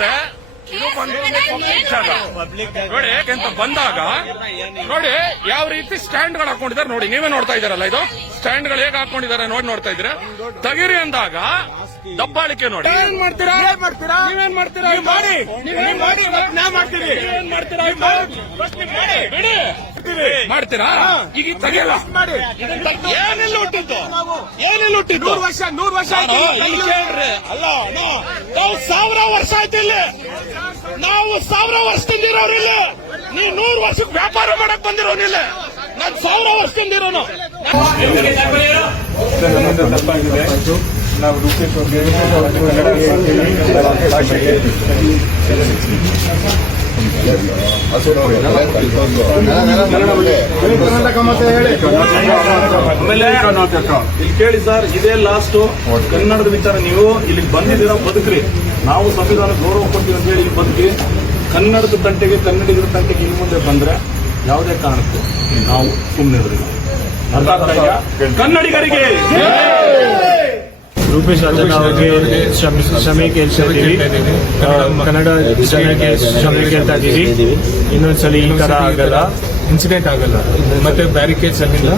ಯಾಕಂದ್ರೆ ಇದು ಬಂದು ಪಬ್ಲಿಕ್ ಜಾಗ ನೋಡಿ. ಯಾಕೆಂತ ಬಂದಾಗ ನೋಡಿ ಯಾವ ರೀತಿ ಸ್ಟ್ಯಾಂಡ್ ಗಳು ಹಾಕೊಂಡಿದ್ದಾರೆ ನೋಡಿ. ನೀವೇ ನೋಡ್ತಾ ಇದ್ದಾರಲ್ಲ, ಇದು ಸ್ಟ್ಯಾಂಡ್ ಗಳು ಹೇಗೆ ಹಾಕೊಂಡಿದ್ದಾರೆ ನೋಡ್ತಾ ಇದ್ರೆ. ತೆಗಿರಿ ಅಂದಾಗ ದಬ್ಬಾಳಿಕೆ ನೋಡಿ. ಏನ್ ಮಾಡ್ತೀರಾ ನೀವೇನ್ ಮಾಡ್ತೀರಾ ಮಾಡಿ ಮಾಡ್ತೀರಾ ಈಗ ತೆಗಿಯಲ್ಲ. ಏನೆಲ್ಲ ಹುಟ್ಟಿದ್ದು 100 ವರ್ಷ ಅಲ್ಲ. ನಾವು 1000 ವರ್ಷ ಆಯ್ತು ಇಲ್ಲಿ. ನಾವು 1000 ವರ್ಷದಿಂದ ಇರೋರಿಲ್ಲ. ನೀವು 100 ವರ್ಷಕ್ಕೆ ವ್ಯಾಪಾರ ಮಾಡಕ್ ಬಂದಿರೋನಿಲ್ಲ. ನಾನು 1000 ವರ್ಷದಿಂದ ಇರೋನು. ತಪ್ಪಾಗಿದೆ. ನಾವು ರೂಪೇಶ್ ಇಲ್ಲಿ ಕೇಳಿ ಸರ್, ಇದೇ ಲಾಸ್ಟ್ ಕನ್ನಡದ ವಿಚಾರ. ನೀವು ಇಲ್ಲಿಗೆ ಬಂದಿದ್ದೀರಾ, ಬದುಕ್ರಿ. ನಾವು ಸಂವಿಧಾನ ಗೌರವ ಕೊಡ್ತೀವಿ ಅಂತ ಹೇಳಿ ಇಲ್ಲಿ ಬದುಕಿ. ಕನ್ನಡದ ತಂಟೆಗೆ ಕನ್ನಡಿಗರ ತಂಟೆಗೆ ಇನ್ನು ಮುಂದೆ ಬಂದ್ರೆ ಯಾವುದೇ ಕಾರಣಕ್ಕೂ ನಾವು ಸುಮ್ಮನೆ ಇರೋದಿಲ್ಲ. ಅರ್ಥ ಆಗ್ತಾ ಇದೆಯಾ? ಕನ್ನಡಿಗರಿಗೆ ರೂಪೇಶ್ ರಾಜಣ್ಣ ಅವರಿಗೆ ಕ್ಷಮೆ ಕೇಳ್ತಾ ಇದ್ದೀವಿ. ಕನ್ನಡ ಜನಕ್ಕೆ ಕ್ಷಮೆ ಕೇಳ್ತಾ ಇದ್ದೀವಿ. ಇನ್ನೊಂದ್ಸಲಿ ಈ ತರ ಆಗಲ್ಲ, ಇನ್ಸಿಡೆಂಟ್ ಆಗಲ್ಲ. ಮತ್ತೆ ಬ್ಯಾರಿಕೇಡ್ಸ್ ಅಲ್ಲಿಂದ